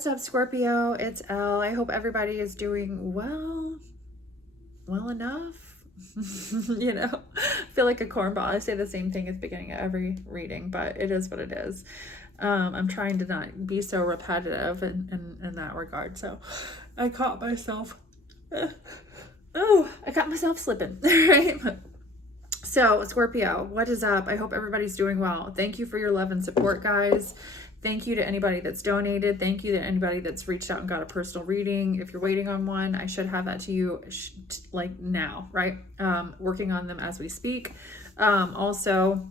What's up, Scorpio? It's Elle. I hope everybody is doing well enough. I feel like a cornball. I say the same thing at the beginning of every reading, but it is what it is. I'm trying to not be so repetitive in that regard. So I caught myself. I got myself slipping, right? So, Scorpio, what is up? I hope everybody's doing well. Thank you for your love and support, guys. Thank you to anybody that's donated. Thank you to anybody that's reached out and got a personal reading. If you're waiting on one, I should have that to you like now, right? Working on them as we speak. Also,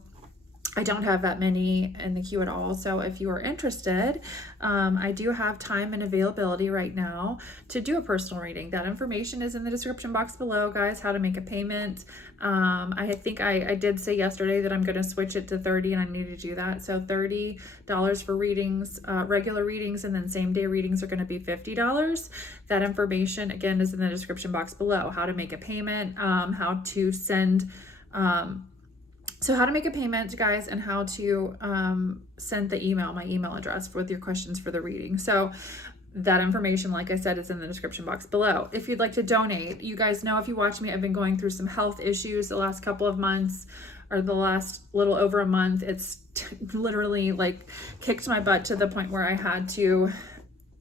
I don't have that many in the queue at all. So if you are interested, I do have time and availability right now to do a personal reading. That information is in the description box below, guys, how to make a payment. I think I did say yesterday that I'm going to switch it to 30 and I need to do that. So $30 for readings, regular readings, and then same day readings are going to be $50. That information, again, is in the description box below. How to make a payment, how to send... So how to make a payment, guys, and how to send the email, my email address with your questions for the reading. So that information, like I said, is in the description box below. If you'd like to donate, you guys know if you watch me, I've been going through some health issues the last couple of months, or the last little over a month. It's literally like kicked my butt to the point where I had to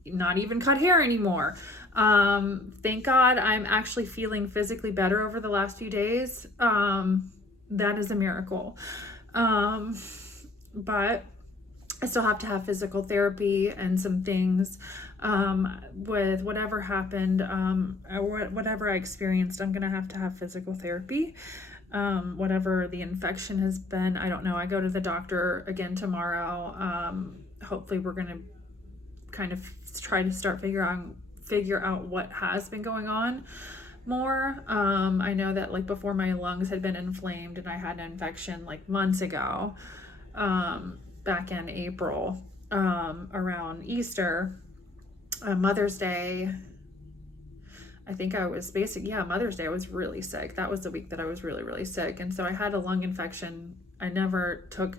not even cut hair anymore. Thank God I'm actually feeling physically better over the last few days. That is a miracle. But I still have to have physical therapy and some things with whatever happened, whatever I experienced. I'm going to have physical therapy. Whatever the infection has been, I don't know. I go to the doctor again tomorrow. Hopefully we're going to kind of try to start figure out what has been going on more. I know that like before my lungs had been inflamed and I had an infection like months ago, back in April, around Easter, Mother's Day. I think I was Mother's Day, I was really sick. That was the week that I was really, really sick. And so I had a lung infection. I never took,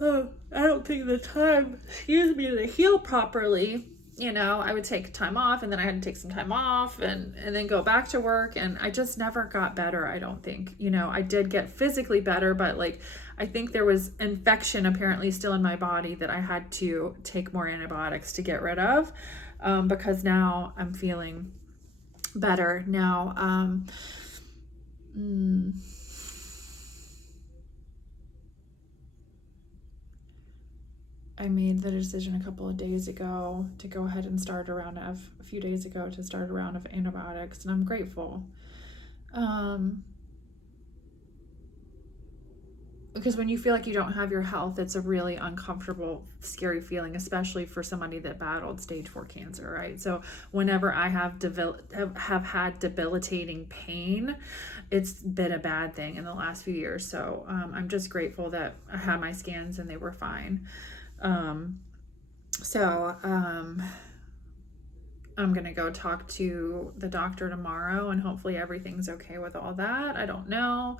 I don't think the time, to heal properly. I would take time off and then I had to take some time off and then go back to work, and I just never got better. I don't think, I did get physically better, but like, I think there was infection apparently still in my body that I had to take more antibiotics to get rid of, because now I'm feeling better now. I made the decision a couple of days ago to go ahead and start a round of antibiotics, and I'm grateful. Because when you feel like you don't have your health, it's a really uncomfortable, scary feeling, especially for somebody that battled stage 4 cancer, right? So whenever I have had debilitating pain, it's been a bad thing in the last few years. So I'm just grateful that I had my scans and they were fine. I'm going to go talk to the doctor tomorrow and hopefully everything's okay with all that. I don't know.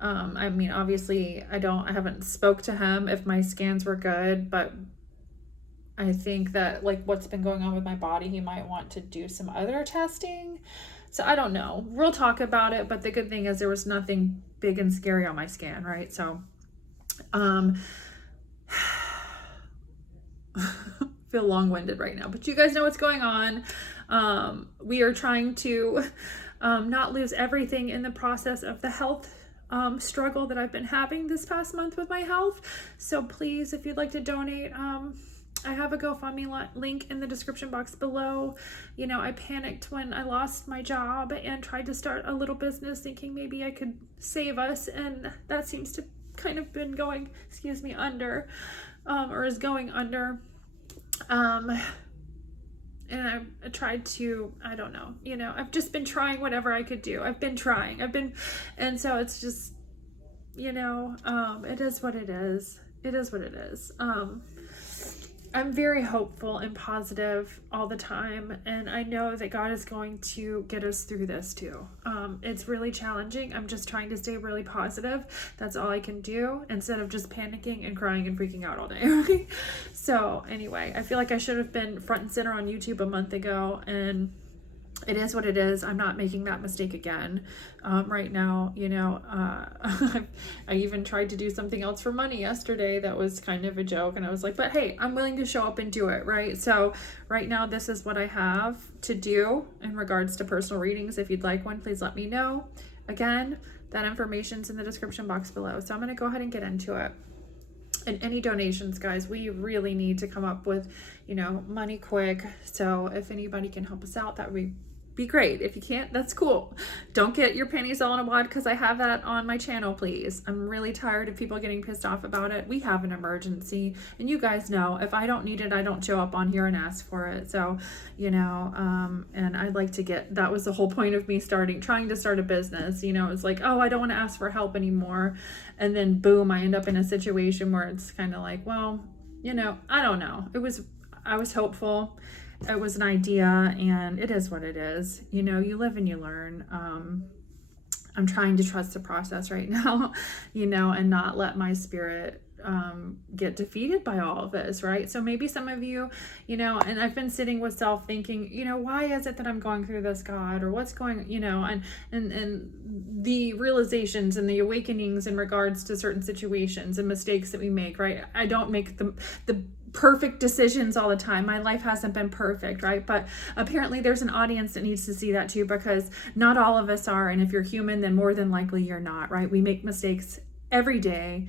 I mean, obviously I haven't spoke to him if my scans were good, but I think that like what's been going on with my body, he might want to do some other testing. So I don't know. We'll talk about it, but the good thing is there was nothing big and scary on my scan, right? So, feel long-winded right now, but you guys know what's going on. We are trying to not lose everything in the process of the health struggle that I've been having this past month with my health. So please, if you'd like to donate, I have a GoFundMe link in the description box below. I panicked when I lost my job and tried to start a little business thinking maybe I could save us, and that seems to kind of been going, under, or is going under. And I tried to, I don't know, I've just been trying whatever I could do. And so it's just, it is what it is. It is what it is. I'm very hopeful and positive all the time, and I know that God is going to get us through this too. It's really challenging. I'm just trying to stay really positive. That's all I can do, instead of just panicking and crying and freaking out all day. Right? So anyway, I feel like I should have been front and center on YouTube a month ago, and it is what it is. I'm not making that mistake again. Right now, you know, I even tried to do something else for money yesterday that was kind of a joke, and I was like, but hey, I'm willing to show up and do it, right? So right now, this is what I have to do in regards to personal readings. If you'd like one, please let me know. Again, that information's in the description box below. So I'm going to go ahead and get into it. And any donations, guys, we really need to come up with, you know, money quick. So if anybody can help us out, that would be great. If you can't, that's cool. Don't get your panties all in a wad, because I have that on my channel, please. I'm really tired of people getting pissed off about it. We have an emergency, and you guys know, if I don't need it, I don't show up on here and ask for it. So, you know, and I'd like to get, that was the whole point of me trying to start a business. You know, it's like, oh, I don't want to ask for help anymore. And then boom, I end up in a situation where it's kind of like, well, you know, I don't know. I was hopeful. It was an idea, and it is what it is. You know, you live and you learn. I'm trying to trust the process right now, you know, and not let my spirit get defeated by all of this, right? So maybe some of you, you know, and I've been sitting with self thinking, you know, why is it that I'm going through this, God, or what's going, you know, and the realizations and the awakenings in regards to certain situations and mistakes that we make, right? I don't make the perfect decisions all the time. My life hasn't been perfect, right? But apparently there's an audience that needs to see that too, because not all of us are. And if you're human, then more than likely you're not, right? We make mistakes every day,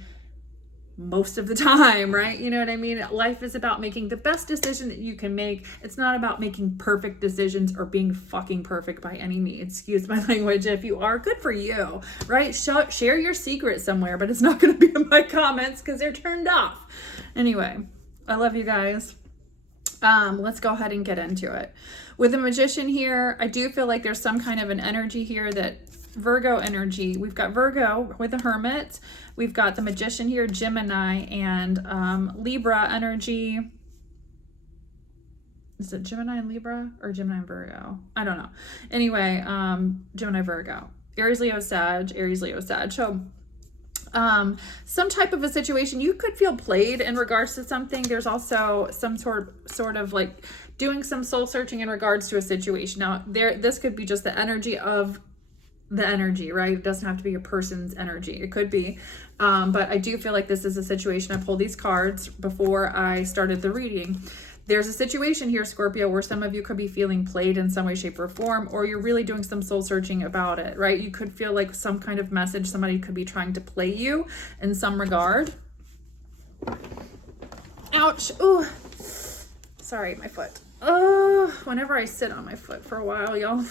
most of the time, right? You know what I mean? Life is about making the best decision that you can make. It's not about making perfect decisions or being fucking perfect by any means. Excuse my language. If you are, good for you, right? Share your secret somewhere, but it's not going to be in my comments because they're turned off. Anyway, I love you guys. Let's go ahead and get into it. With the Magician here, I do feel like there's some kind of an energy here that Virgo energy. We've got Virgo with the Hermit. We've got the Magician here, Gemini, and Libra energy. Is it Gemini and Libra or Gemini and Virgo? I don't know. Anyway, Gemini, Virgo. Aries, Leo, Sag. Aries, Leo, Sag. So some type of a situation, you could feel played in regards to something. There's also some sort of like doing some soul searching in regards to a situation. Now this could be just the energy of the energy, right? It doesn't have to be a person's energy. It could be, but I do feel like this is a situation. I pulled these cards before I started the reading. There's a situation here, Scorpio, where some of you could be feeling played in some way, shape, or form, or you're really doing some soul searching about it, right? You could feel like some kind of message, somebody could be trying to play you in some regard. Ouch. Oh, sorry, my foot. Oh, whenever I sit on my foot for a while, y'all.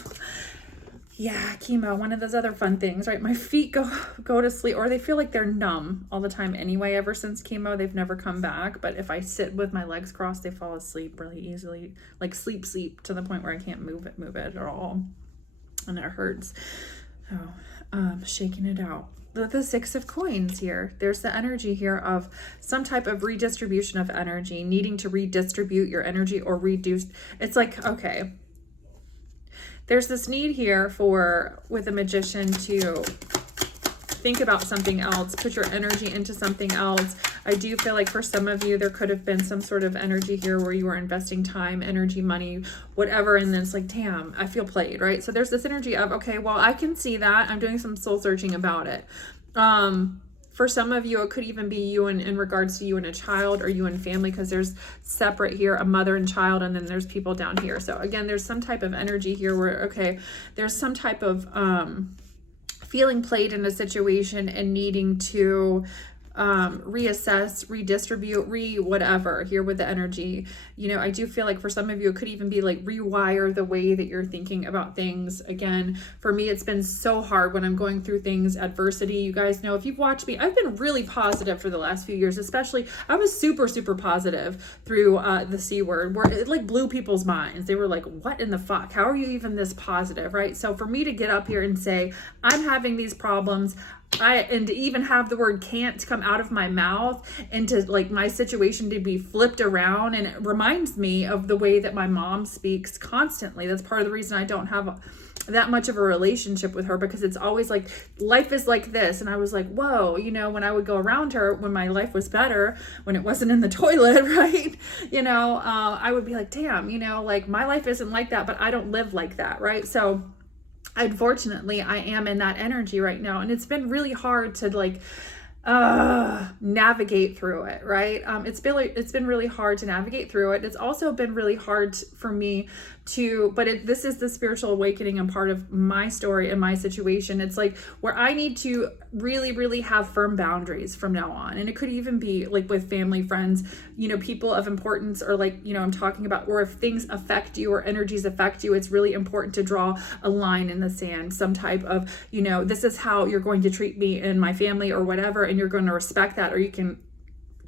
Yeah, chemo, one of those other fun things, right? My feet go to sleep, or they feel like they're numb all the time anyway. Ever since chemo, they've never come back. But if I sit with my legs crossed, they fall asleep really easily, like sleep to the point where I can't move it at all, and it hurts. So, shaking it out. The Six of Coins here. There's the energy here of some type of redistribution of energy, needing to redistribute your energy or reduce. It's like, okay, there's this need here with a Magician to think about something else, put your energy into something else. I do feel like for some of you, there could have been some sort of energy here where you were investing time, energy, money, whatever. And then it's like, damn, I feel played, right? So there's this energy of, okay, well, I can see that. I'm doing some soul searching about it. For some of you, it could even be you in regards to you and a child, or you and family, because there's separate here, a mother and child, and then there's people down here. So again, there's some type of energy here where, okay, there's some type of feeling played in a situation and needing to reassess, redistribute, whatever here with the energy. You know, I do feel like for some of you, it could even be like rewire the way that you're thinking about things. Again, for me, it's been so hard when I'm going through things, adversity. You guys know, if you've watched me, I've been really positive for the last few years, especially I was super, super positive through the C word, where it like blew people's minds. They were like, what in the fuck? How are you even this positive, right? So for me to get up here and say, I'm having these problems, And to even have the word can't come out of my mouth and to like my situation to be flipped around, and it reminds me of the way that my mom speaks constantly. That's part of the reason I don't have that much of a relationship with her, because it's always like, life is like this. And I was like, whoa, you know, when I would go around her, when my life was better, when it wasn't in the toilet, right? You know, I would be like, damn, you know, like my life isn't like that, but I don't live like that, right? So unfortunately, I am in that energy right now, and it's been really hard to like navigate through it, right? It's been really hard to navigate through it. It's also been really hard for me to, this is the spiritual awakening and part of my story and my situation. It's like where I need to really, really have firm boundaries from now on. And it could even be like with family, friends, you know, people of importance, or like, you know, I'm talking about, or if things affect you or energies affect you, it's really important to draw a line in the sand, some type of, you know, this is how you're going to treat me and my family or whatever, and you're going to respect that, or you can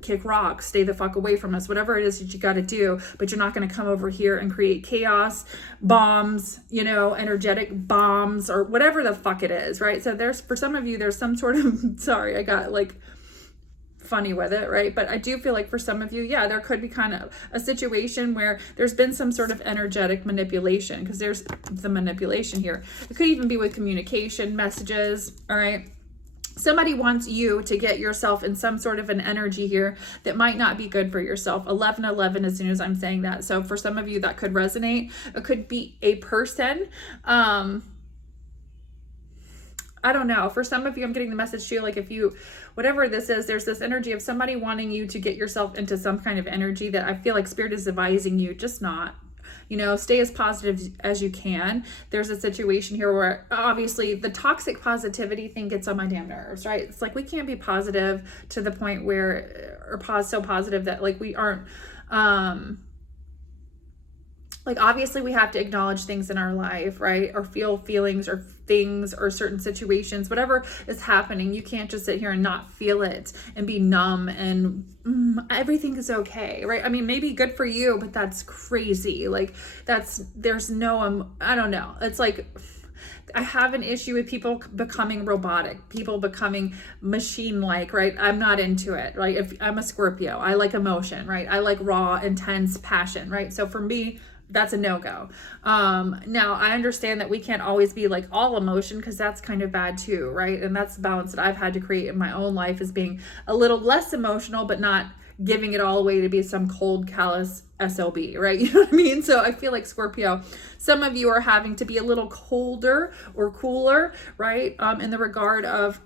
kick rocks, stay the fuck away from us, whatever it is that you got to do, but you're not going to come over here and create chaos, bombs, you know, energetic bombs, or whatever the fuck it is, right? So there's, for some of you, there's some sort of, sorry, I got like funny with it, right? But I do feel like for some of you, yeah, there could be kind of a situation where there's been some sort of energetic manipulation, because there's the manipulation here. It could even be with communication, messages, all right? Somebody wants you to get yourself in some sort of an energy here that might not be good for yourself. 1111 as soon as I'm saying that. So for some of you that could resonate. It could be a person. I don't know. For some of you, I'm getting the message too, like if you, whatever this is, there's this energy of somebody wanting you to get yourself into some kind of energy that I feel like Spirit is advising you, just not. You know, stay as positive as you can. There's a situation here where obviously the toxic positivity thing gets on my damn nerves, right? It's like we can't be positive to the point where, or so positive that like we aren't, like obviously we have to acknowledge things in our life, right? Or feel feelings or things or certain situations, whatever is happening. You can't just sit here and not feel it and be numb and everything is okay, right? I mean, maybe good for you, but that's crazy. Like there's no, I don't know. It's like, I have an issue with people becoming robotic, people becoming machine-like, right? I'm not into it, right? If I'm a Scorpio, I like emotion, right? I like raw, intense passion, right? So for me, that's a no-go. Now I understand that we can't always be like all emotion, because that's kind of bad too, right? And that's the balance that I've had to create in my own life, is being a little less emotional, but not giving it all away to be some cold, callous SOB, right? You know what I mean? So I feel like Scorpio, some of you are having to be a little colder or cooler, right? In the regard of,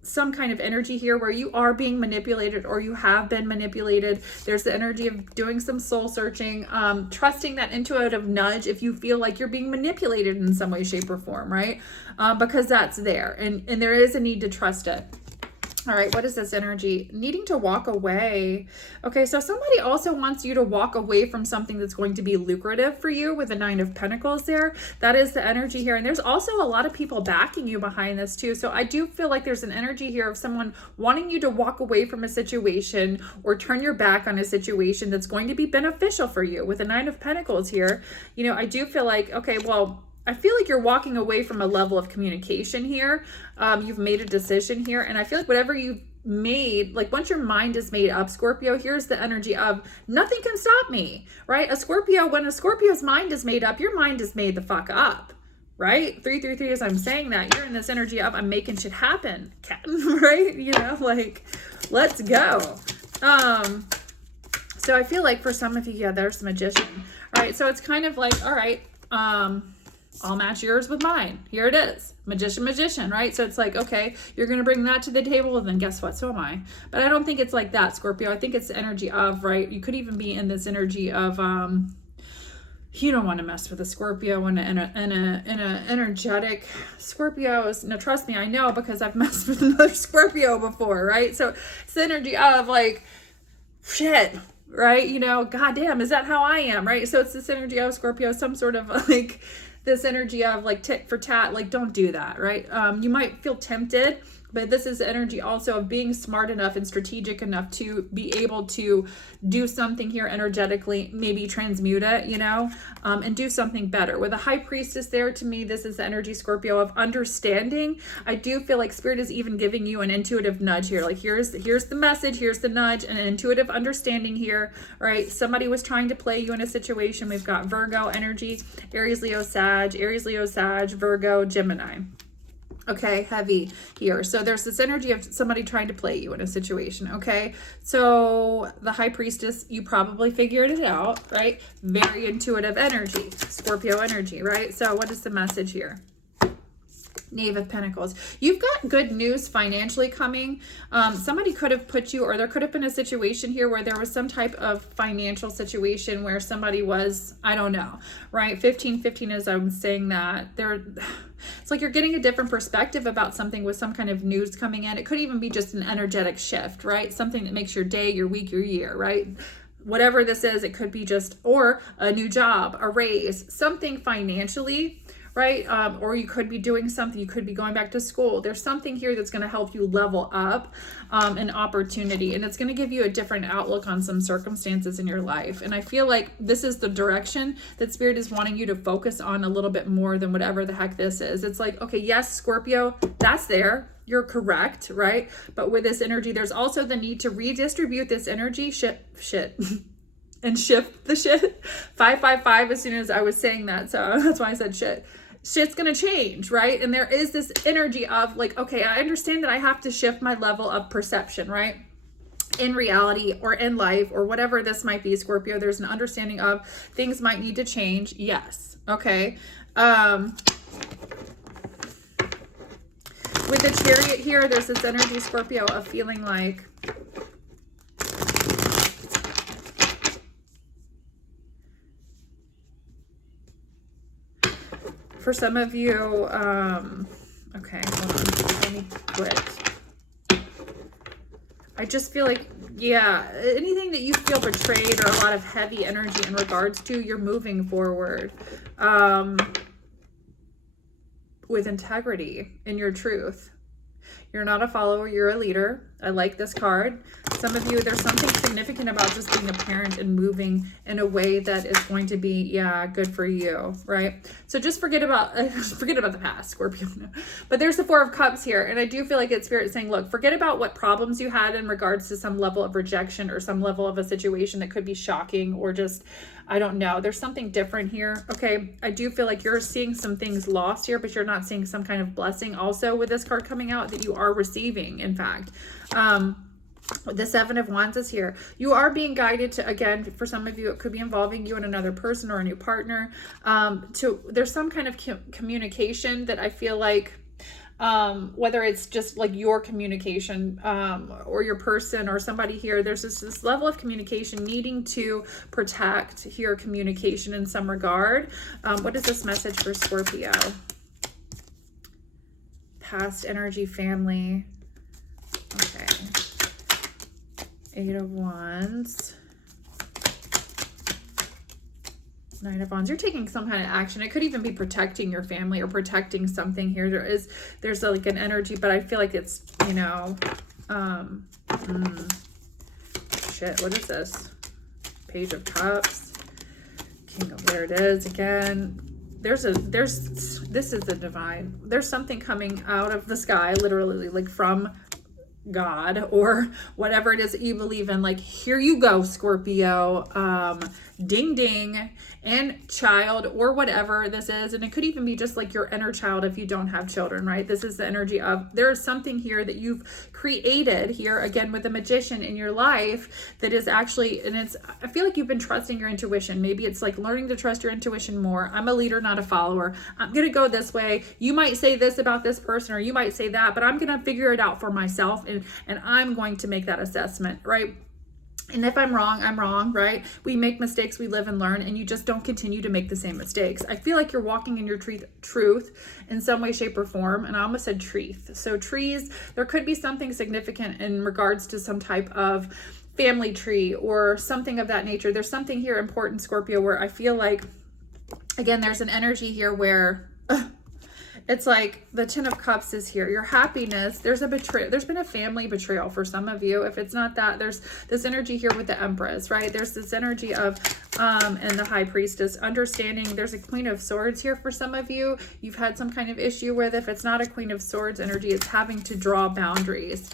some kind of energy here where you are being manipulated or you have been manipulated. There's the energy of doing some soul searching, trusting that intuitive nudge if you feel like you're being manipulated in some way, shape, or form, right? Because that's there, and there is a need to trust it. All right, what is this energy? Needing to walk away. Okay, so somebody also wants you to walk away from something that's going to be lucrative for you with the 9 of Pentacles there. That is the energy here. And there's also a lot of people backing you behind this too. So I do feel like there's an energy here of someone wanting you to walk away from a situation or turn your back on a situation that's going to be beneficial for you with the 9 of Pentacles here. You know, I do feel like, okay, well, I feel like you're walking away from a level of communication here. You've made a decision here. And I feel like whatever you've made, like once your mind is made up, Scorpio, here's the energy of nothing can stop me, right? When a Scorpio's mind is made up, your mind is made the fuck up, right? 333, as I'm saying that, you're in this energy of I'm making shit happen, right? You know, like, let's go. So I feel like for some of you, yeah, there's the Magician, right? So it's kind of like, all right, I'll match yours with mine. Here it is. Magician, right? So it's like, okay, you're going to bring that to the table, and then guess what? So am I. But I don't think it's like that, Scorpio. I think it's the energy of, right? You could even be in this energy of, you don't want to mess with a Scorpio in a energetic Scorpios. No, trust me, I know, because I've messed with another Scorpio before, right? So it's the energy of like, shit, right? You know, goddamn, is that how I am, right? So it's this energy of Scorpio, some sort of like, this energy of like tit for tat, like don't do that, right? You might feel tempted But this is energy also of being smart enough and strategic enough to be able to do something here energetically, maybe transmute it, you know, and do something better. With a high priestess there, to me, this is the energy, Scorpio, of understanding. I do feel like Spirit is even giving you an intuitive nudge here. Like here's the message, here's the nudge, and an intuitive understanding here, right? Somebody was trying to play you in a situation. We've got Virgo energy, Aries, Leo, Sag, Virgo, Gemini. Okay, heavy here. So there's this energy of somebody trying to play you in a situation, okay? So the high priestess, you probably figured it out, right? Very intuitive energy, Scorpio energy, right? So what is the message here? Knave of Pentacles. You've got good news financially coming. Somebody could have put you, or there could have been a situation here where there was some type of financial situation where somebody was, I don't know, right? 1515 as I'm saying that. It's like you're getting a different perspective about something with some kind of news coming in. It could even be just an energetic shift, right? Something that makes your day, your week, your year, right? Whatever this is, it could be just, or a new job, a raise, something financially, right? Or you could be doing something, you could be going back to school. There's something here that's going to help you level up an opportunity, and it's going to give you a different outlook on some circumstances in your life. And I feel like this is the direction that Spirit is wanting you to focus on a little bit more than whatever the heck this is. It's like, okay, yes, Scorpio, that's there. You're correct, right? But with this energy, there's also the need to redistribute this energy, shit. And shift the shit. 555 as soon as I was saying that. So that's why I said shit. Shit's gonna change, right? And there is this energy of like, okay, I understand that I have to shift my level of perception, right? In reality or in life or whatever this might be, Scorpio, there's an understanding of things might need to change. Yes. Okay. With the Chariot here, there's this energy, Scorpio, of feeling like for some of you, okay, hold on, let me quit. I just feel like, yeah, anything that you feel betrayed or a lot of heavy energy in regards to, you're moving forward with integrity in your truth. You're not a follower, you're a leader. I like this card. Some of you, there's something significant about just being a parent and moving in a way that is going to be, yeah, good for you, right? So just forget about the past, Scorpio. But there's the Four of Cups here, and I do feel like it's Spirit saying, look, forget about what problems you had in regards to some level of rejection or some level of a situation that could be shocking or just, I don't know. There's something different here. Okay. I do feel like you're seeing some things lost here, but you're not seeing some kind of blessing also with this card coming out that you are receiving, in fact. The Seven of Wands is here. You are being guided to, again, for some of you, it could be involving you and another person or a new partner. There's some kind of communication that I feel like, whether it's just like your communication or your person or somebody here, there's this level of communication needing to protect your communication in some regard. What is this message for Scorpio? Past energy, family. Okay. Eight of Wands. Nine of Wands. You're taking some kind of action. It could even be protecting your family or protecting something here. There's like an energy, but I feel like it's, you know, shit, what is this? Page of Cups. King of, there it is again. This is the divine. There's something coming out of the sky, literally, like from God or whatever it is that you believe in. Like, here you go, Scorpio. Ding ding, and child, or whatever this is. And it could even be just like your inner child if you don't have children, right? This is the energy of, there's something here that you've created here, again, with the Magician in your life that is actually, and it's, I feel like you've been trusting your intuition. Maybe it's like learning to trust your intuition more. I'm a leader, not a follower. I'm going to go this way. You might say this about this person, or you might say that, but I'm going to figure it out for myself, and I'm going to make that assessment, right? And if I'm wrong, right? We make mistakes, we live and learn, and you just don't continue to make the same mistakes. I feel like you're walking in your truth in some way, shape, or form. And I almost said trees. So trees, there could be something significant in regards to some type of family tree or something of that nature. There's something here important, Scorpio, where I feel like, again, there's an energy here where It's like the Ten of Cups is here. Your happiness, there's a betrayal. There's been a family betrayal for some of you. If it's not that, there's this energy here with the Empress, right? There's this energy of, and the High Priestess, understanding. There's a Queen of Swords here for some of you. You've had some kind of issue with, if it's not a Queen of Swords energy, it's having to draw boundaries.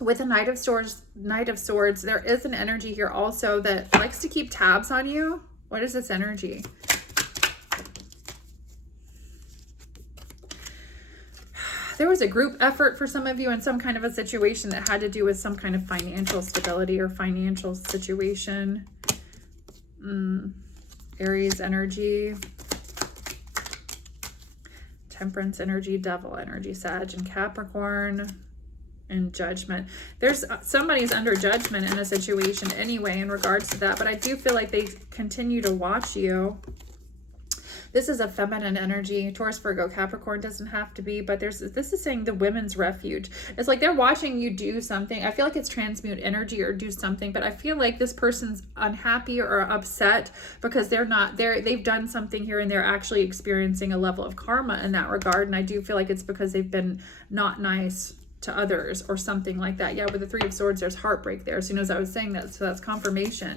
With the Knight of Swords, there is an energy here also that likes to keep tabs on you. What is this energy? There was a group effort for some of you in some kind of a situation that had to do with some kind of financial stability or financial situation. Aries energy, Temperance energy, Devil energy, Sag and Capricorn, and Judgment. There's somebody's under judgment in a situation anyway in regards to that, but I do feel like they continue to watch you. This is a feminine energy. Taurus, Virgo, Capricorn doesn't have to be, but this is saying the women's refuge. It's like they're watching you do something. I feel like it's transmute energy or do something, but I feel like this person's unhappy or upset because they've done something here and they're actually experiencing a level of karma in that regard. And I do feel like it's because they've been not nice to others or something like that. Yeah, with the Three of Swords, there's heartbreak there. As soon as I was saying that, so that's confirmation.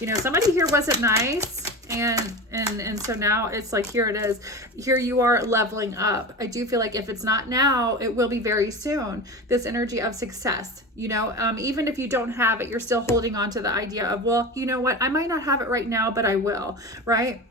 You know, somebody here wasn't nice, and so now it's like, here it is. Here you are leveling up. I do feel like if it's not now, it will be very soon. This energy of success, you know, even if you don't have it, you're still holding on to the idea of, well, you know what, I might not have it right now, but I will, right?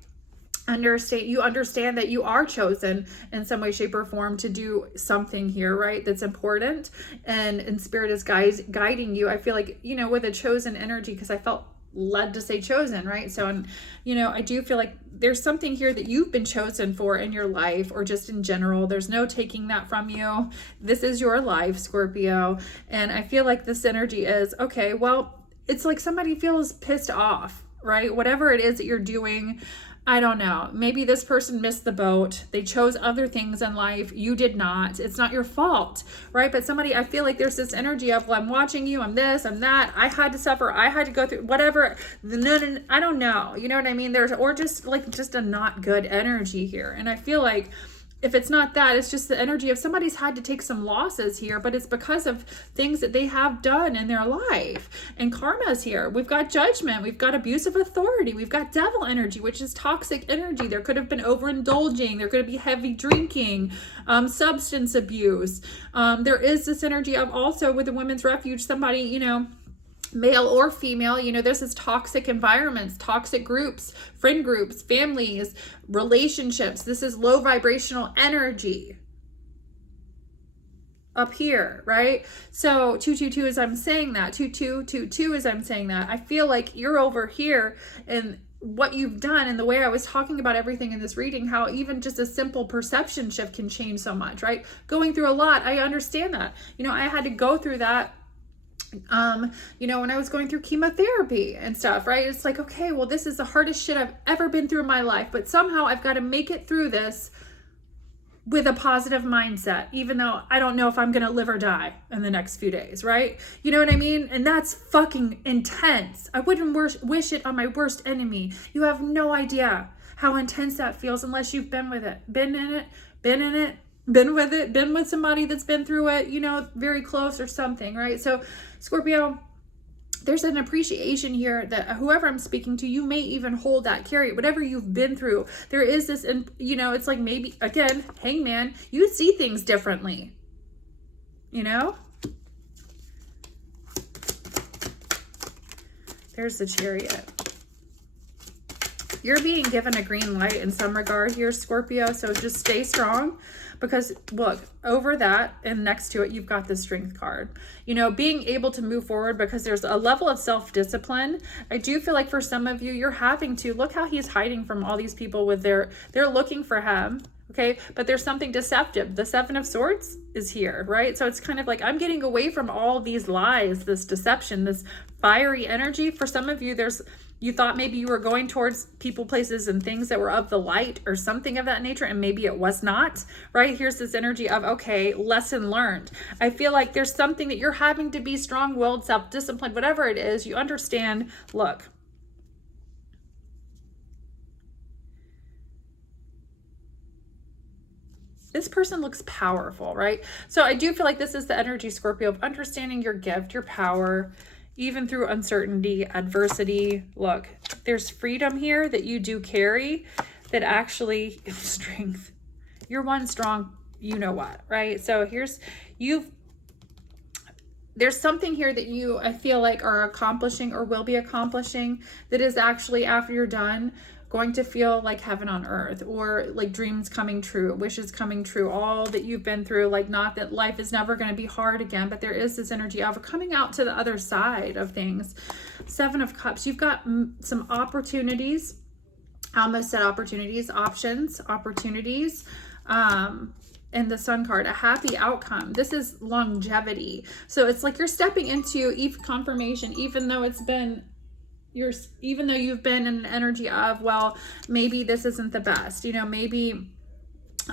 You understand that you are chosen in some way, shape, or form to do something here, right? That's important, and Spirit is guiding you. I feel like, you know, with a chosen energy, because I felt led to say chosen, right? So, and you know, I do feel like there's something here that you've been chosen for in your life, or just in general. There's no taking that from you. This is your life, Scorpio. And I feel like this energy is, okay, well, it's like somebody feels pissed off, right? Whatever it is that you're doing, I don't know. Maybe this person missed the boat. They chose other things in life. You did not. It's not your fault, right? But somebody, I feel like there's this energy of, well, I'm watching you, I'm this, I'm that. I had to suffer. I had to go through whatever. No, I don't know. You know what I mean? Or just a not good energy here. And I feel like if it's not that, it's just the energy of somebody's had to take some losses here, but it's because of things that they have done in their life. And karma's here. We've got judgment. We've got abusive authority. We've got devil energy, which is toxic energy. There could have been overindulging. There could be heavy drinking, substance abuse. There is this energy of also with the women's refuge, somebody, you know, male or female, you know, there's this toxic environments, toxic groups, friend groups, families, relationships. This is low vibrational energy up here, right? So 222 as I'm saying that, 2222 as I'm saying that, I feel like you're over here and what you've done, and the way I was talking about everything in this reading, how even just a simple perception shift can change so much, right? Going through a lot, I understand that. You know, I had to go through that, you know, when I was going through chemotherapy and stuff, right? It's like, okay, well, this is the hardest shit I've ever been through in my life, but somehow I've got to make it through this with a positive mindset, even though I don't know if I'm going to live or die in the next few days, right? You know what I mean? And that's fucking intense. I wouldn't wish it on my worst enemy. You have no idea how intense that feels unless you've been with it, been with somebody that's been through it, you know, very close or something, right? So Scorpio, there's an appreciation here that whoever I'm speaking to, you may even hold that, carry it, whatever you've been through. There is this, and you know, it's like maybe, again, Hangman, you see things differently, you know? There's the Chariot. You're being given a green light in some regard here, Scorpio, so just stay strong. Because look, over that and next to it, you've got the Strength card. You know, being able to move forward because there's a level of self-discipline. I do feel like for some of you, you're having to, look how he's hiding from all these people with they're looking for him. Okay, but there's something deceptive. The Seven of Swords is here, right? So it's kind of like, I'm getting away from all these lies, this deception, this fiery energy. For some of you, you thought maybe you were going towards people, places, and things that were of the light or something of that nature, and maybe it was not, right? Here's this energy of, okay, lesson learned. I feel like there's something that you're having to be strong-willed, self-disciplined, whatever it is, you understand, look. this person looks powerful, right? So I do feel like this is the energy, Scorpio, of understanding your gift, your power, even through uncertainty, adversity. Look, there's freedom here that you do carry that actually strength. You're one strong, you know what, right? So there's something here that you, I feel like, are accomplishing or will be accomplishing that is actually, after you're done, going to feel like heaven on earth, or like dreams coming true, wishes coming true, all that you've been through. Like, not that life is never going to be hard again, but there is this energy of coming out to the other side of things. 7 of Cups, you've got some opportunities. I almost said opportunities, options, opportunities. And the Sun card, a happy outcome. This is longevity. So it's like you're stepping into confirmation, even though it's been even though you've been in an energy of, well, maybe this isn't the best, you know, maybe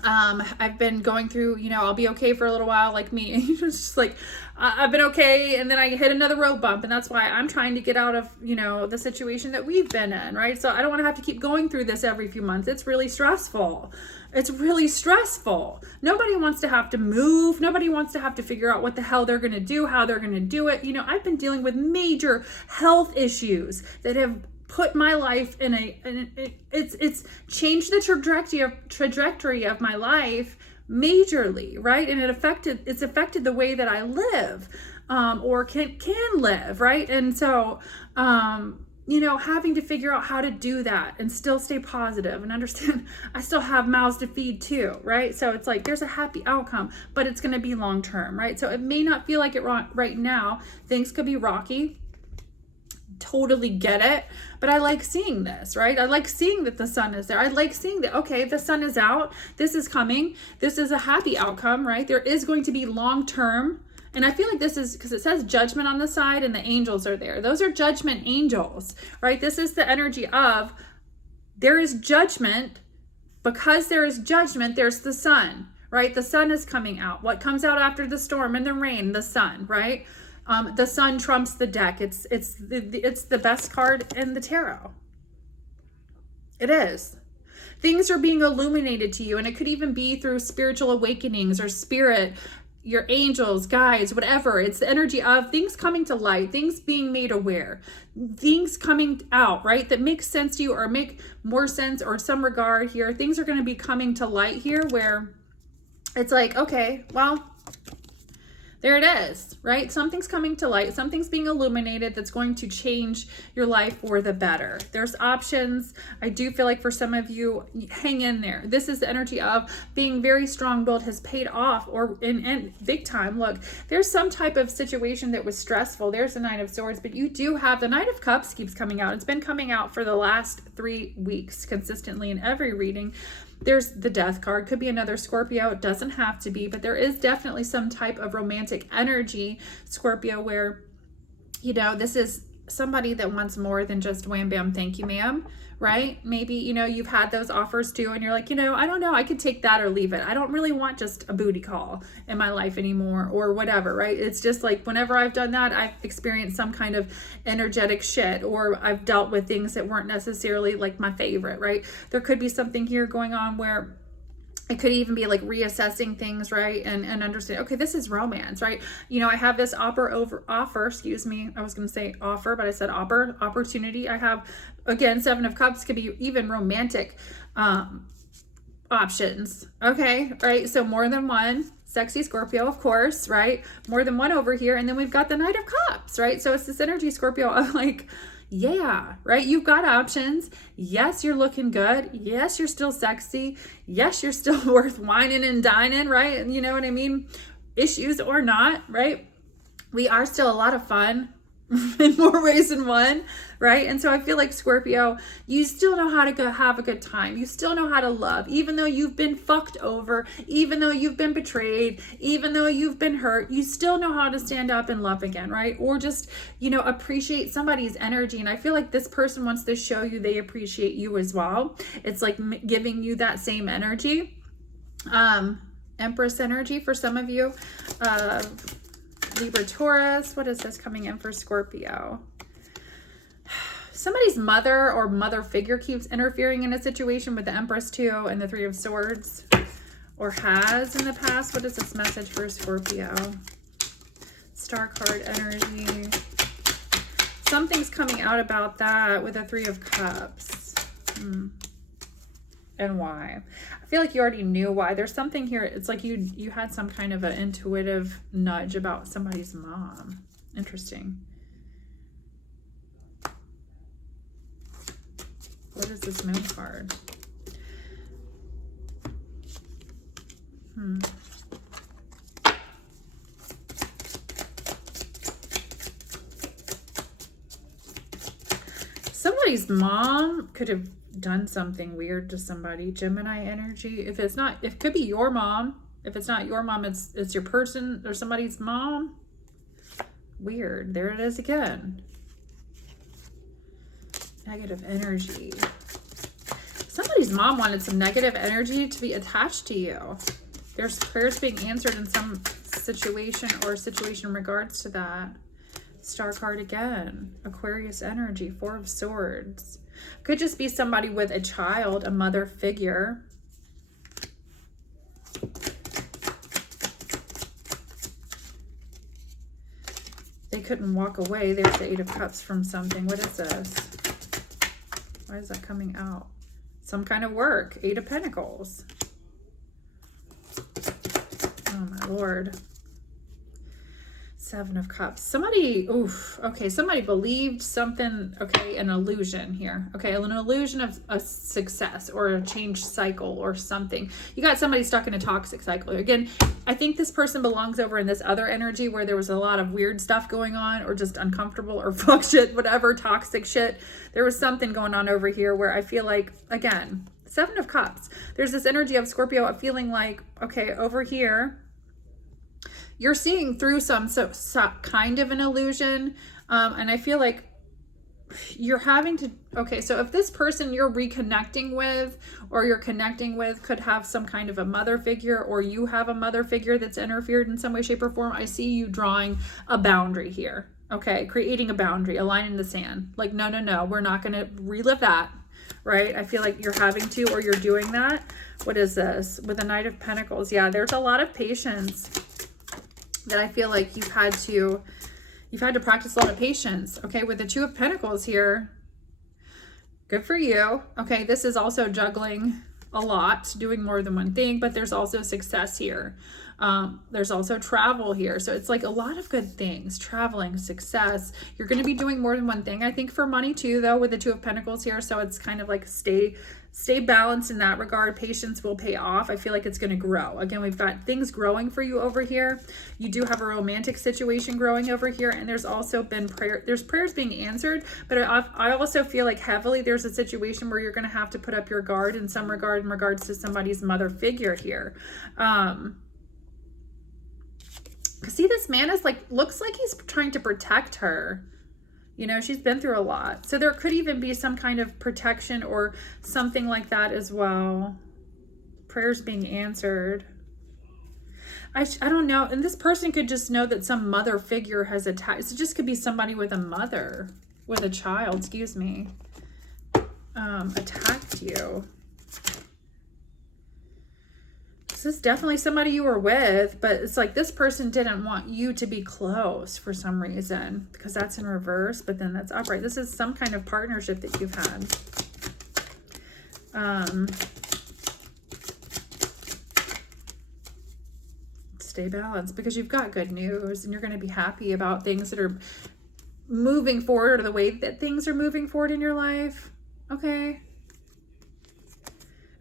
I've been going through, you know, I'll be okay for a little while, like me. It's just like, I've been okay, and then I hit another road bump, and that's why I'm trying to get out of, you know, the situation that we've been in, right? So I don't want to have to keep going through this every few months. It's really stressful. It's really stressful. Nobody wants to have to move. Nobody wants to have to figure out what the hell they're going to do, how they're going to do it. You know, I've been dealing with major health issues that have put my life in it's changed the trajectory of my life majorly, right? And it's affected the way that I live, or can live, right? And so, you know, having to figure out how to do that and still stay positive and understand I still have mouths to feed too, right? So it's like there's a happy outcome, but it's going to be long term, right? So it may not feel like it right now. Things could be rocky. Totally get it, but I like seeing this, right? I like seeing that the sun is there. I like seeing that, okay, the sun is out, this is coming, this is a happy outcome, right? There is going to be long term. And I feel like this is because it says judgment on the side and the angels are there. Those are judgment angels, right? This is the energy of there is judgment. Because there is judgment, there's the sun, right? The sun is coming out. What comes out after the storm and the rain? The sun, right? The sun trumps the deck. It's the best card in the tarot. It is. Things are being illuminated to you, and it could even be through spiritual awakenings or spirit, your angels, guides, whatever. It's the energy of things coming to light, things being made aware, things coming out, right? That makes sense to you or make more sense or some regard here. Things are going to be coming to light here where it's like, okay, well, there it is, right? Something's coming to light. Something's being illuminated that's going to change your life for the better. There's options. I do feel like for some of you, hang in there. This is the energy of being very strong-willed has paid off, or in big time. Look, there's some type of situation that was stressful. There's the Nine of Swords, but you do have the Knight of Cups keeps coming out. It's been coming out for the last 3 weeks consistently in every reading. There's the Death card. Could be another Scorpio. It doesn't have to be, but there is definitely some type of romantic energy, Scorpio, where, you know, this is somebody that wants more than just wham, bam, thank you, ma'am, right? Maybe, you know, you've had those offers too, and you're like, you know, I don't know, I could take that or leave it. I don't really want just a booty call in my life anymore or whatever, right? It's just like whenever I've done that, I've experienced some kind of energetic shit, or I've dealt with things that weren't necessarily like my favorite, right? There could be something here going on where it could even be like reassessing things, right? And understand, okay, this is romance, right? You know, I have this opportunity. I have, again, Seven of Cups could be even romantic options, okay, right? So more than one, sexy Scorpio, of course, right? More than one over here. And then we've got the Knight of Cups, right? So it's this energy, Scorpio, of like, yeah, right? You've got options. Yes, you're looking good. Yes, you're still sexy. Yes, you're still worth whining and dining, right? You know what I mean? Issues or not, right? We are still a lot of fun in more ways than one, right? And so I feel like, Scorpio, you still know how to go have a good time. You still know how to love, even though you've been fucked over, even though you've been betrayed, even though you've been hurt, you still know how to stand up and love again, right? Or just, you know, appreciate somebody's energy. And I feel like this person wants to show you they appreciate you as well. It's like giving you that same energy. Empress energy for some of you. Libra, Taurus. What is this coming in for Scorpio? Somebody's mother or mother figure keeps interfering in a situation with the Empress too and the Three of Swords. or has in the past. What is this message for Scorpio? Star card energy. Something's coming out about that with a 3 of Cups. And why? I feel like you already knew why. There's something here. It's like you had some kind of an intuitive nudge about somebody's mom. Interesting. What is this Moon card? Somebody's mom could have done something weird to somebody. Gemini energy. If it's not, it could be your mom. If it's not your mom, it's your person or somebody's mom. Weird. There it is again. Negative energy. Somebody's mom wanted some negative energy to be attached to you. There's prayers being answered in some situation or situation in regards to that. Star card again. Aquarius energy. 4 of Swords. Could just be somebody with a child, a mother figure. They couldn't walk away. There's the 8 of Cups from something. What is this? Why is that coming out? Some kind of work. 8 of Pentacles. Oh my Lord. 7 of Cups. Somebody, okay, somebody believed something, okay, an illusion here. Okay, an illusion of a success or a change cycle or something. You got somebody stuck in a toxic cycle. Again, I think this person belongs over in this other energy where there was a lot of weird stuff going on or just uncomfortable or fuck shit, whatever, toxic shit. There was something going on over here where I feel like, again, 7 of Cups. There's this energy of Scorpio of feeling like, okay, over here, you're seeing through some kind of an illusion. And I feel like you're having to, okay, so if this person you're reconnecting with or you're connecting with could have some kind of a mother figure, or you have a mother figure that's interfered in some way, shape, or form, I see you drawing a boundary here. Okay, creating a boundary, a line in the sand. Like, no, we're not going to relive that, right? I feel like you're having to, or you're doing that. What is this? With the Knight of Pentacles. Yeah, there's a lot of patience that I feel like you've had to practice a lot of patience. Okay, with the 2 of Pentacles here, good for you. Okay, this is also juggling a lot, doing more than one thing, but there's also success here. There's also travel here. So it's like a lot of good things, traveling, success. You're going to be doing more than one thing. I think for money too, though, with the 2 of Pentacles here. So it's kind of like stay balanced in that regard. Patience will pay off. I feel like it's going to grow. Again, we've got things growing for you over here. You do have a romantic situation growing over here. And there's also been there's prayers being answered, but I also feel like heavily there's a situation where you're going to have to put up your guard in some regard in regards to somebody's mother figure here. See, this man is like, looks like he's trying to protect her. You know, she's been through a lot. So there could even be some kind of protection or something like that as well. Prayers being answered. I don't know. And this person could just know that some mother figure has attacked. It just could be somebody with a mother, with a child, excuse me, attacked you. This is definitely somebody you were with, but it's like this person didn't want you to be close for some reason, because that's in reverse, but then that's upright. This is some kind of partnership that you've had. Stay balanced, because you've got good news and you're going to be happy about things that are moving forward, or the way that things are moving forward in your life. Okay.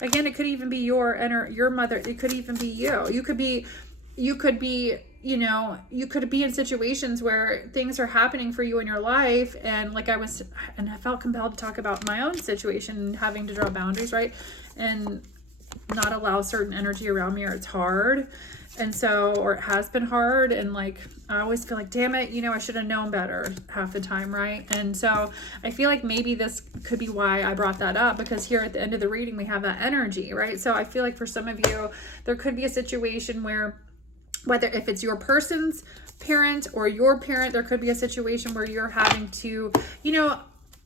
Again, it could even be your mother. It could even be you. You could be, you know, you could be in situations where things are happening for you in your life. And like I felt compelled to talk about my own situation and having to draw boundaries, right? And not allow certain energy around me, or it's hard. And so, or it has been hard. And like, I always feel like, damn it, you know, I should have known better half the time, right? And so I feel like maybe this could be why I brought that up, because here at the end of the reading, we have that energy, right? So I feel like for some of you, there could be a situation where, whether if it's your person's parent or your parent, there could be a situation where you're having to, you know,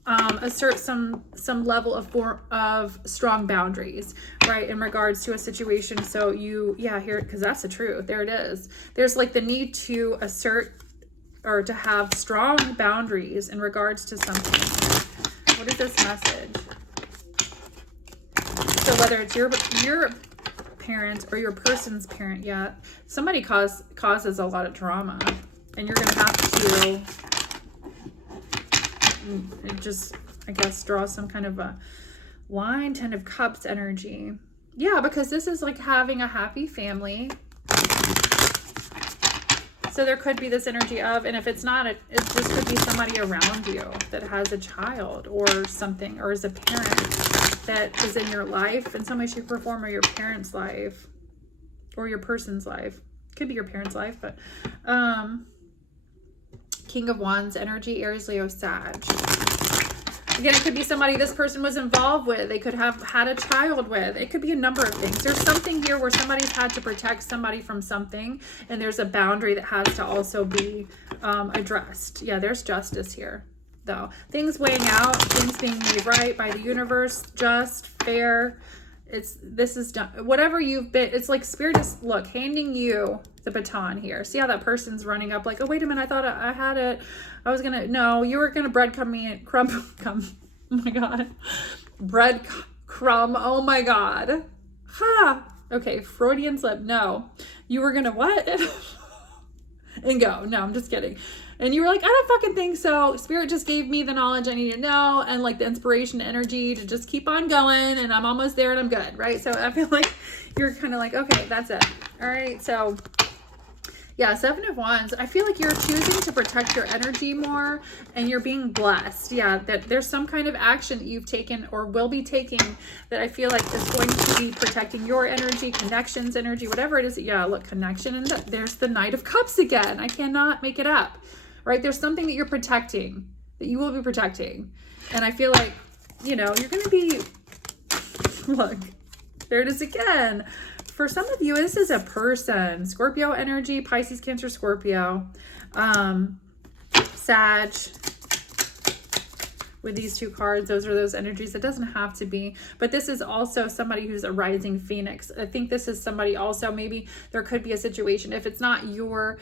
assert some level of strong boundaries, right, in regards to a situation. So you, yeah, here, because that's the truth. There it is. There's like the need to assert or to have strong boundaries in regards to something. What is this message? So whether it's your parent or your person's parent, yeah, somebody causes a lot of drama, and you're gonna have to just, I guess, draw some kind of a line. 10 of Cups energy. Yeah, because this is like having a happy family. So there could be this energy of, and if it's not, this could be somebody around you that has a child or something, or is a parent that is in your life in some way, shape, or form, or your parent's life, or your person's life. Could be your parent's life, but King of Wands energy, Aries, Leo, Sag. Again, it could be somebody this person was involved with. They could have had a child with. It could be a number of things. There's something here where somebody's had to protect somebody from something, and there's a boundary that has to also be addressed. Yeah, there's justice here, though. Things weighing out, things being made right by the universe, just, fair. This is done. Whatever you've been, it's like Spirit is, look, handing you the baton here. See how that person's running up like, oh, wait a minute, I thought I had it. I was gonna, no, you were gonna breadcrumb me, oh my God. Breadcrumb, oh my God. Ha! Okay, Freudian slip, no. You were gonna what? And go, no, I'm just kidding. And you were like, I don't fucking think so. Spirit just gave me the knowledge I need to know, and like the inspiration, energy to just keep on going, and I'm almost there and I'm good, right? So I feel like you're kind of like, okay, that's it. All right, so yeah, 7 of Wands. I feel like you're choosing to protect your energy more, and you're being blessed. Yeah, that there's some kind of action that you've taken or will be taking that I feel like is going to be protecting your energy, connections, energy, whatever it is. Yeah, look, connection, and there's the Knight of Cups again. I cannot make it up, right? There's something that you're protecting, that you will be protecting. And I feel like, you know, you're going to be, look, there it is again. For some of you, this is a person. Scorpio energy, Pisces, Cancer, Scorpio, Sag. With these two cards, those are those energies. It doesn't have to be, but this is also somebody who's a rising phoenix. I think this is somebody also, maybe there could be a situation. If it's not your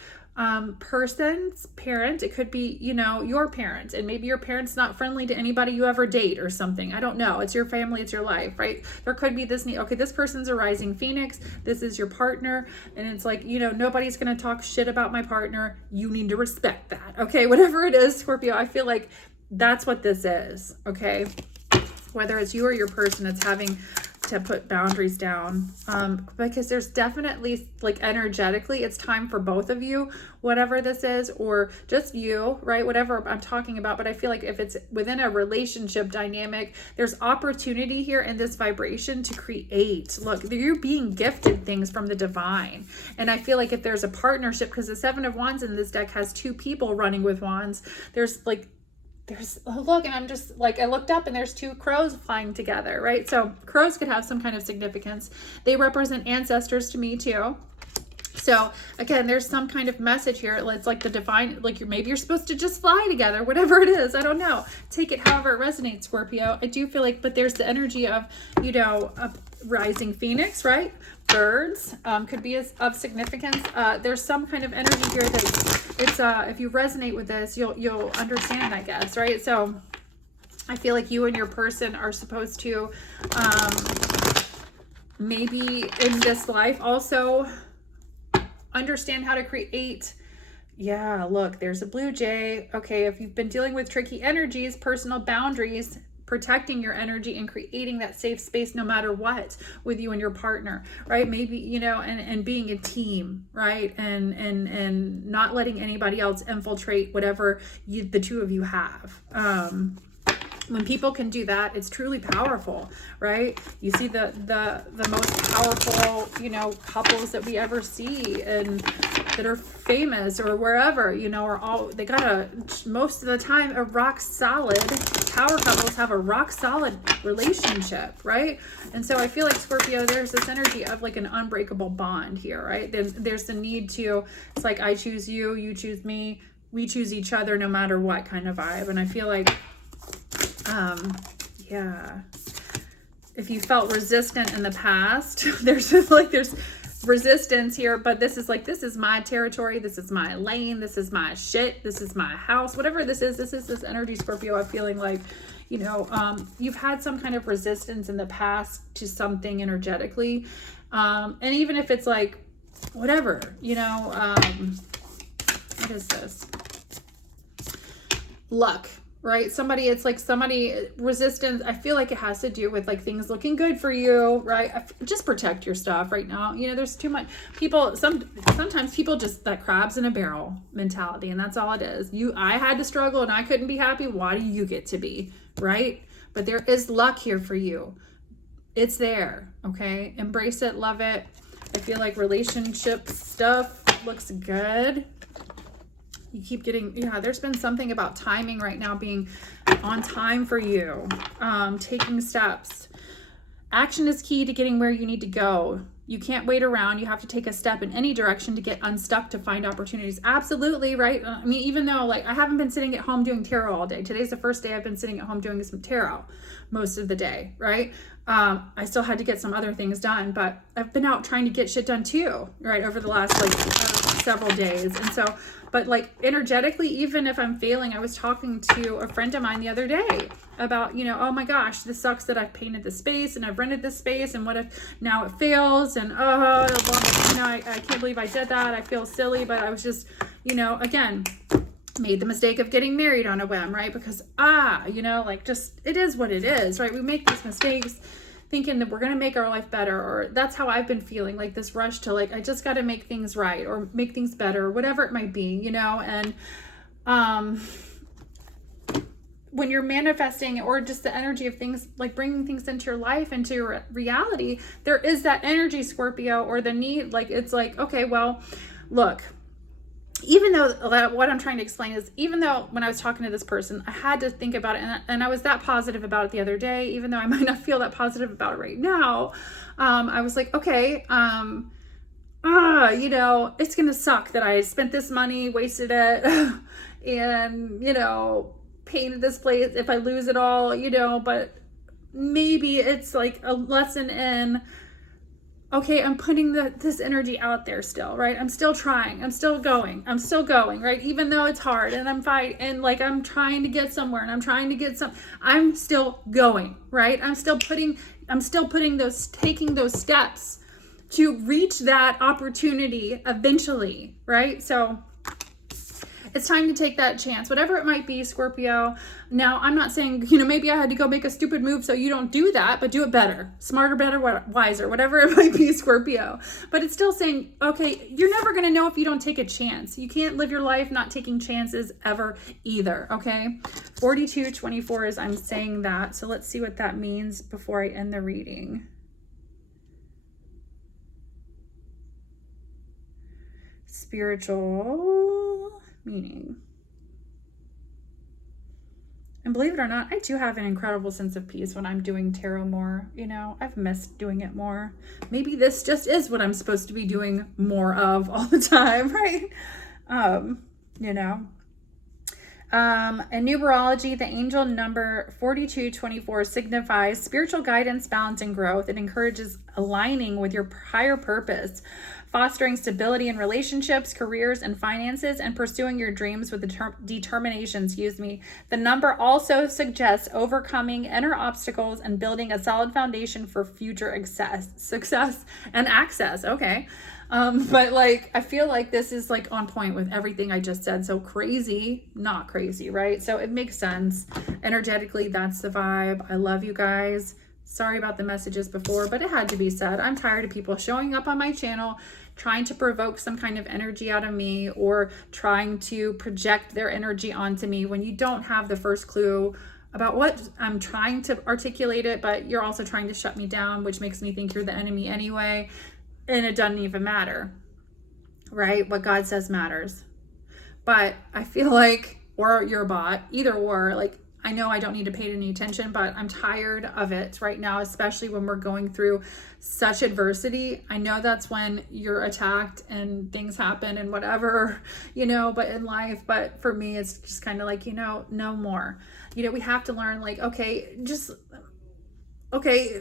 person's parent, it could be, you know, your parent, and maybe your parent's not friendly to anybody you ever date or something. I don't know. It's your family, it's your life, right? There could be this need. Okay, this person's a rising phoenix. This is your partner, and it's like, you know, nobody's going to talk shit about my partner. You need to respect that. Okay, whatever it is, Scorpio, I feel like that's what this is. Okay, whether it's you or your person, it's having to put boundaries down, because there's definitely, like, energetically, it's time for both of you, whatever this is, or just you, right? Whatever I'm talking about. But I feel like if it's within a relationship dynamic, there's opportunity here in this vibration to create. Look, you're being gifted things from the divine. And I feel like if there's a partnership, because the 7 of Wands in this deck has 2 people running with wands, there's like, look, and I'm just like, I looked up and there's 2 crows flying together, right? So crows could have some kind of significance. They represent ancestors to me too. So again, there's some kind of message here. It's like the divine, like maybe you're supposed to just fly together, whatever it is. I don't know. Take it however it resonates, Scorpio. I do feel like, but there's the energy of, you know, a rising phoenix, right? Birds could be of significance. There's some kind of energy here that it's if you resonate with this, you'll understand, I guess, right? So I feel like you and your person are supposed to maybe in this life also understand how to create. Yeah, look, there's a blue jay. Okay, if you've been dealing with tricky energies, personal boundaries, protecting your energy and creating that safe space no matter what with you and your partner, right? Maybe, you know, and being a team, right? And not letting anybody else infiltrate whatever the 2 of you have. When people can do that, it's truly powerful, right? You see the most powerful, you know, couples that we ever see and that are famous or wherever, you know, are all, they got most of the time, a rock solid, power couples have a rock solid relationship, right? And so I feel like, Scorpio, there's this energy of like an unbreakable bond here, right? There's the need to, it's like, I choose you, you choose me, we choose each other no matter what kind of vibe. And I feel like Yeah. If you felt resistant in the past, there's resistance here, but this is my territory. This is my lane. This is my shit. This is my house. Whatever this is this energy, Scorpio. I'm feeling like, you've had some kind of resistance in the past to something energetically. And even if it's like, whatever, what is this? Luck. Right? Somebody resistance. I feel like it has to do with like things looking good for you, right? Just protect your stuff right now. There's too much people. Sometimes people just that crabs in a barrel mentality, and that's all it is. I had to struggle and I couldn't be happy. Why do you get to be, right? But there is luck here for you. It's there. Okay. Embrace it. Love it. I feel like relationship stuff looks good. You keep getting, there's been something about timing right now being on time for you. Taking steps. Action is key to getting where you need to go. You can't wait around. You have to take a step in any direction to get unstuck, to find opportunities. Absolutely, right? I mean, even though I haven't been sitting at home doing tarot all day. Today's the first day I've been sitting at home doing some tarot most of the day, right? I still had to get some other things done, but I've been out trying to get shit done too, right? Over the last several days. And so, but energetically, even if I'm failing, I was talking to a friend of mine the other day about, oh my gosh, this sucks that I've painted this space and I've rented this space. And what if now it fails? And, I can't believe I did that. I feel silly, but I was just, again, made the mistake of getting married on a whim, right? Because, it is what it is, right? We make these mistakes thinking that we're going to make our life better, or that's how I've been feeling, like this rush to I just got to make things right or make things better, or whatever it might be, and, when you're manifesting, or just the energy of things, like bringing things into your life, into your reality, there is that energy, Scorpio, or the need, it's okay, well, look, even though what I'm trying to explain is, even though when I was talking to this person, I had to think about it, and I was that positive about it the other day, even though I might not feel that positive about it right now, I was like, okay, it's going to suck that I spent this money, wasted it, and, painted this place if I lose it all, but maybe it's a lesson in, okay, I'm putting this energy out there still, right? I'm still trying. I'm still going, right? Even though it's hard and I'm fighting and I'm trying to get somewhere and I'm trying to get I'm still going, right? I'm still taking those steps to reach that opportunity eventually, right? So it's time to take that chance, whatever it might be, Scorpio. Now, I'm not saying, maybe I had to go make a stupid move, so you don't do that, but do it better, smarter, better, wiser, whatever it might be, Scorpio. But it's still saying, okay, you're never going to know if you don't take a chance. You can't live your life not taking chances ever either, okay? 4224 is I'm saying that. So let's see what that means before I end the reading. Spiritual meaning. And believe it or not, I do have an incredible sense of peace when I'm doing tarot more. I've missed doing it more. Maybe this just is what I'm supposed to be doing more of all the time, right? In numerology, the angel number 4224 signifies spiritual guidance, balance, and growth. It encourages aligning with your higher purpose, fostering stability in relationships, careers, and finances, and pursuing your dreams with determination. The number also suggests overcoming inner obstacles and building a solid foundation for future success and access. Okay. But I feel like this is on point with everything I just said. So crazy, not crazy, right? So it makes sense. Energetically, that's the vibe. I love you guys. Sorry about the messages before, but it had to be said. I'm tired of people showing up on my channel, trying to provoke some kind of energy out of me, or trying to project their energy onto me when you don't have the first clue about what I'm trying to articulate it, but you're also trying to shut me down, which makes me think you're the enemy anyway. And it doesn't even matter, right? What God says matters. But I feel or you're a bot, either or, I know I don't need to pay any attention, but I'm tired of it right now, especially when we're going through such adversity. I know that's when you're attacked and things happen and whatever, but in life, but for me, it's just kind of like, no more. We have to learn, like, okay,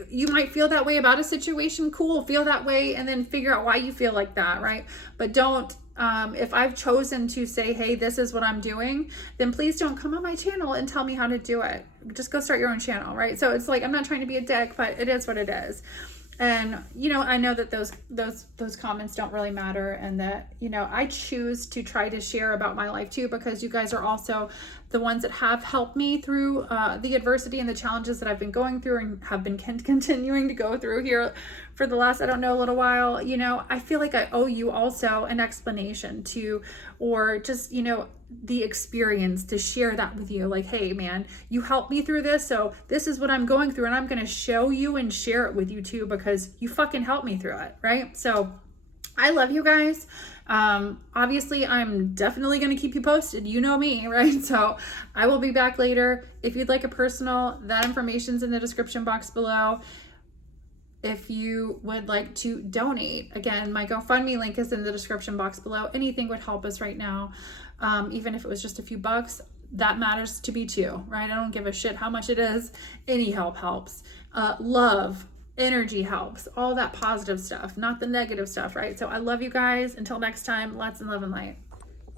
you might feel that way about a situation. Cool, feel that way and then figure out why you feel like that, right? But don't, if I've chosen to say, hey, this is what I'm doing, then please don't come on my channel and tell me how to do it. Just go start your own channel, right? So it's like, I'm not trying to be a dick, but it is what it is. And, I know that those comments don't really matter, and that, I choose to try to share about my life too, because you guys are also the ones that have helped me through the adversity and the challenges that I've been going through and have been continuing to go through here for the last, little while. I feel like I owe you also an explanation or just, the experience to share that with you. Like, hey man, you helped me through this, so this is what I'm going through, and I'm going to show you and share it with you too, because you fucking helped me through it, right? So I love you guys. Obviously I'm definitely going to keep you posted. You know me, right? So I will be back later. If you'd like a personal, that information's in the description box below. If you would like to donate, again, my GoFundMe link is in the description box below. Anything would help us right now. Even if it was just a few bucks, that matters to me too, right? I don't give a shit how much it is. Any help helps. Love, energy helps. All that positive stuff, not the negative stuff, right? So I love you guys. Until next time, lots of love and light.